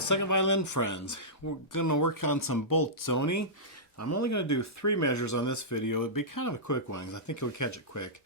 second violin friends, we're going to work on some Bolzoni. I'm only going to do 3 measures on this video. It'll be kind of a quick one because I think you'll catch it quick.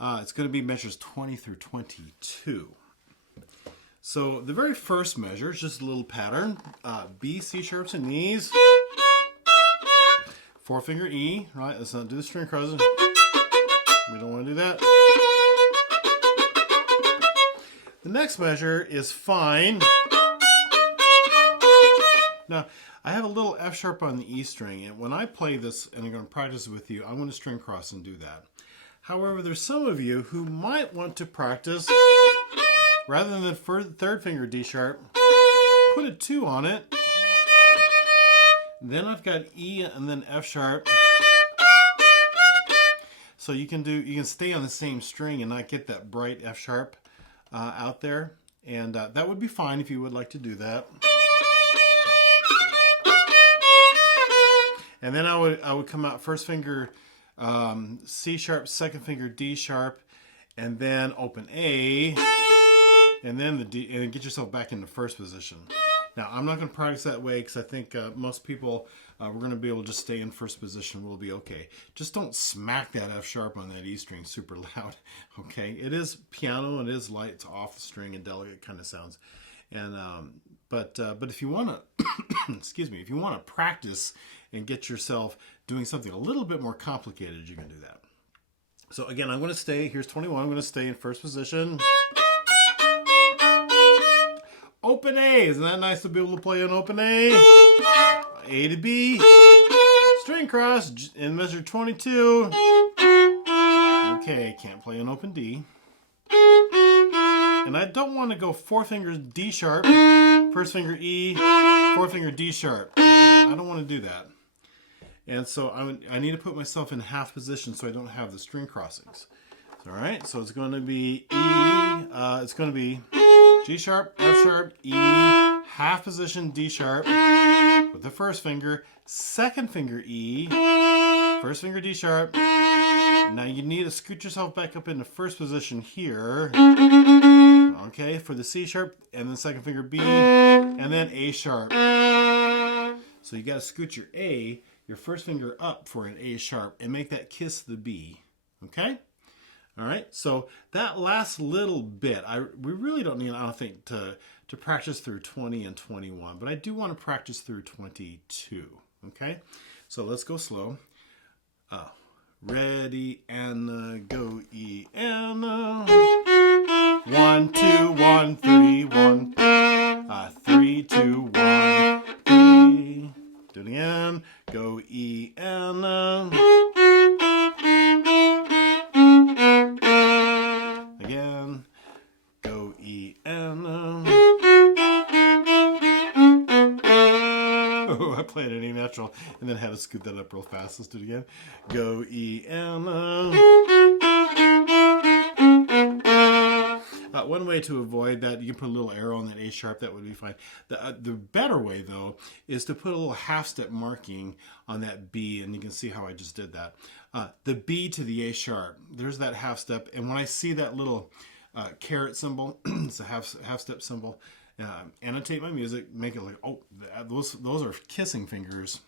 It's going to be measures 20 through 22. So the very first measure is just a little pattern. B, C sharps and E's. 4-finger E, right? Let's not do the string crosses. We don't want to do that. The next measure is fine. Now, I have a little F sharp on the E string, and when I play this and I'm going to practice with you, I'm going to string cross and do that. However, there's some of you who might want to practice, rather than the third finger D sharp, put a 2 on it. Then I've got E and then F sharp. So you can stay on the same string and not get that bright F sharp out there. And that would be fine if you would like to do that. And then I would come out first finger C sharp, second finger D sharp, and then open A, and then the D, and get yourself back into first position. Now, I'm not going to practice that way because I think most people, we're going to be able to just stay in first position. We'll be okay. Just don't smack that F sharp on that E string super loud, okay? It is piano, it is light, it's off the string and delicate kind of sounds. And but if you want to, excuse me, if you want to practice and get yourself doing something a little bit more complicated, you can do that. So again, I'm going to stay, here's 21, I'm going to stay in first position. Open A, isn't that nice to be able to play an open A? A to B, string cross, in measure 22. Okay, can't play an open D. And I don't want to go 4 fingers D sharp, first finger E, 4th finger D sharp. I don't want to do that. And so I need to put myself in half position so I don't have the string crossings. All right, so it's going to be E, it's going to be G sharp, F sharp, E, half position D sharp with the first finger, second finger E, first finger D sharp. Now you need to scoot yourself back up into first position here. Okay, for the C sharp, and then second finger B, and then A sharp. So you got to scoot your A, your first finger up for an A sharp, and make that kiss the B. Okay? All right, so that last little bit, we really don't need, I don't think, to practice through 20 and 21, but I do want to practice through 22. Okay? So let's go slow. Ready and go E and 1 2 1 3 1 3 2 1 3. Do it again. Go E and again. Go E and oh, I played an A natural and then had to scoot that up real fast. Let's do it again. Go E and one way to avoid that, you can put a little arrow on that A sharp, that would be fine. The better way, though, is to put a little half step marking on that B, and you can see how I just did that. The B to the A sharp, there's that half step, and when I see that little caret symbol, it's a half step symbol, annotate my music, make it like, oh, those are kissing fingers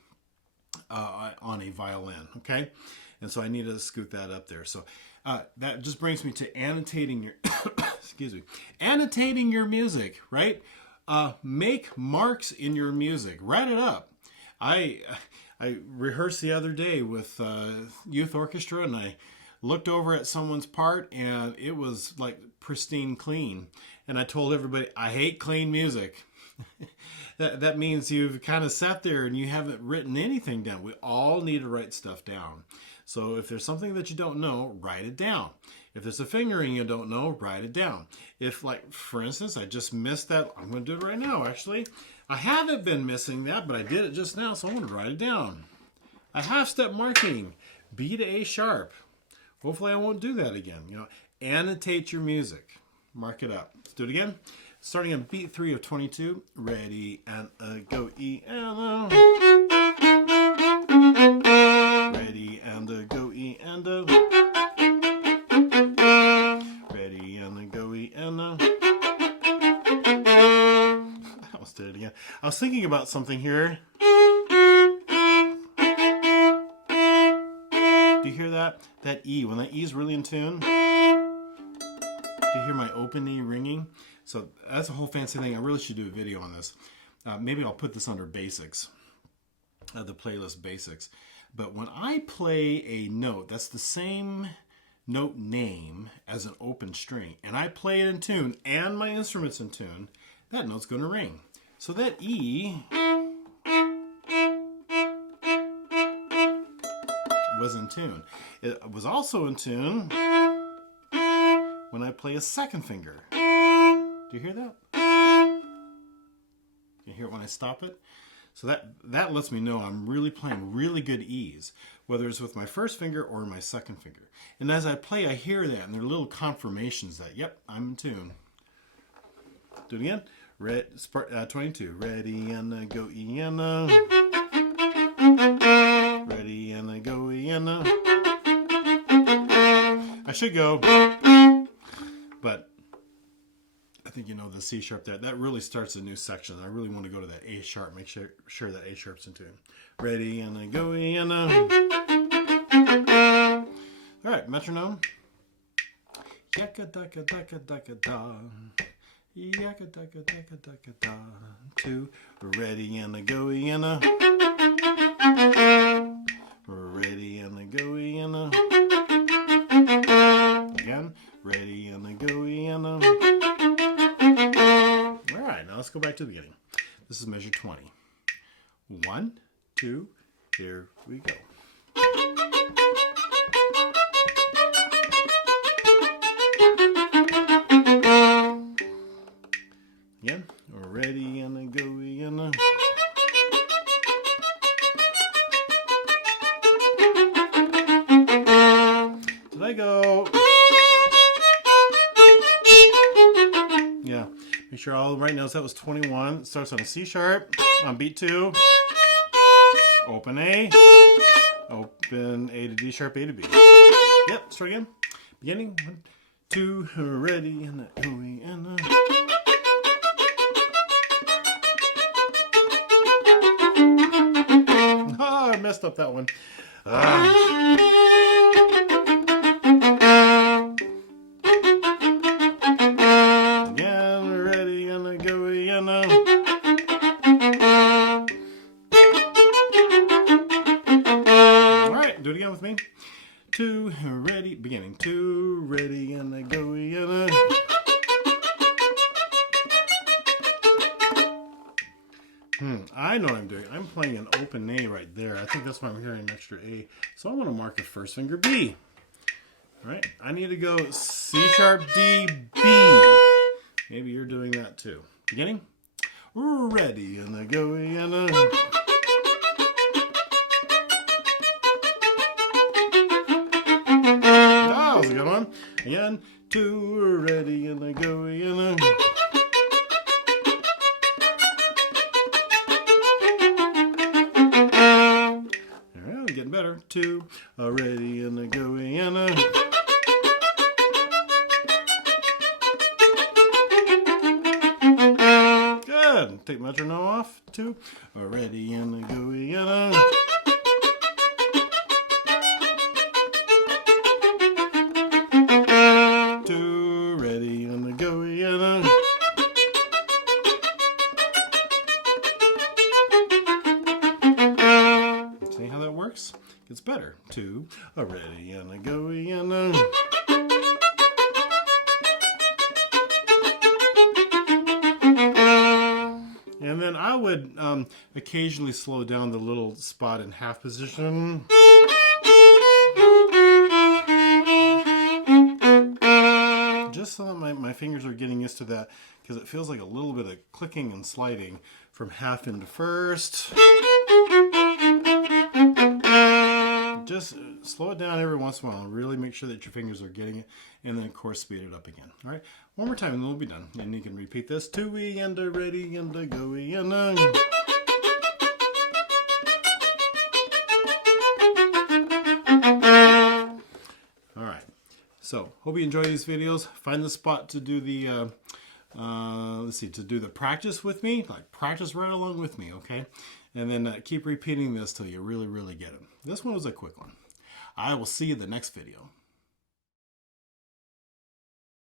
on a violin, okay? And so I need to scoot that up there. So that just brings me to annotating your, excuse me, annotating your music, right? Make marks in your music. Write it up. I rehearsed the other day with youth orchestra, and I looked over at someone's part, and it was like pristine clean. And I told everybody, I hate clean music. That means you've kind of sat there and you haven't written anything down. We all need to write stuff down. So if there's something that you don't know, write it down. If there's a fingering you don't know, write it down. If, like, for instance, I just missed that, I'm going to do it right now, actually. I haven't been missing that, but I did it just now, so I'm going to write it down. A half-step marking, B to A sharp. Hopefully I won't do that again. You know, annotate your music. Mark it up. Let's do it again. Starting on beat 3 of 22. Ready, and go E, and ready, and go E, and ready, and go E, and almost did it again. I was thinking about something here. Do you hear that? That E, when that E is really in tune, do you hear my open E ringing? So that's a whole fancy thing. I really should do a video on this. Maybe I'll put this under basics, the playlist basics. But when I play a note, that's the same note name as an open string, and I play it in tune, and my instrument's in tune, that note's going to ring. So that E was in tune. It was also in tune when I play a second finger. Do you hear that? You hear it when I stop it? So that lets me know I'm really playing really good E's, whether it's with my first finger or my second finger. And as I play, I hear that, and they're little confirmations that, yep, I'm in tune. Do it again. 22. Ready and go E and ready and go E and I should go, but I think you know the C sharp there. That really starts a new section. I really want to go to that A sharp. Make sure that A sharp's in tune. Ready and go E and all right, metronome. Yakka dakka dakka dakka da. Yakka dakka dakka dakka da. 2. Ready and go E and ready and go E and again. Ready and go E and all right, now let's go back to the beginning. This is measure 20. 1, 2, here we go. Again, ready and go and did I go? Yeah, make sure all the right notes. That was 21. It starts on a C sharp on beat 2. Open A. Open A to D sharp, A to B. Yep, start again. Beginning. 1, 2, ready and go and oh, I messed up that one. Again, ready and go and all right, do it again with me. 2, ready, beginning. 2, ready and go and I know what I'm doing. I'm playing an open A right there. I think that's why I'm hearing an extra A. So I want to mark a first finger B. All right, I need to go C sharp D B. Maybe you're doing that too. Beginning. Ready and go and that was a good one. Again. 2, ready and go and getting better. 2, ready and go and good. Take metronome off. 2, ready and go and ready and go and see how that works? Gets better. 2, ready and go and and then I would occasionally slow down the little spot in half position. Just so that my fingers are getting used to that, because it feels like a little bit of clicking and sliding from half into first. Just slow it down every once in a while and really make sure that your fingers are getting it, and then of course speed it up again. All right, one more time and then we'll be done. And you can repeat this. 2 E and a ready and a go E and a. All right, so hope you enjoy these videos. Find the spot to do the let's see, to do the practice with me, like practice right along with me, okay? And then keep repeating this till you really, really get it. This one was a quick one. I will see you in the next video.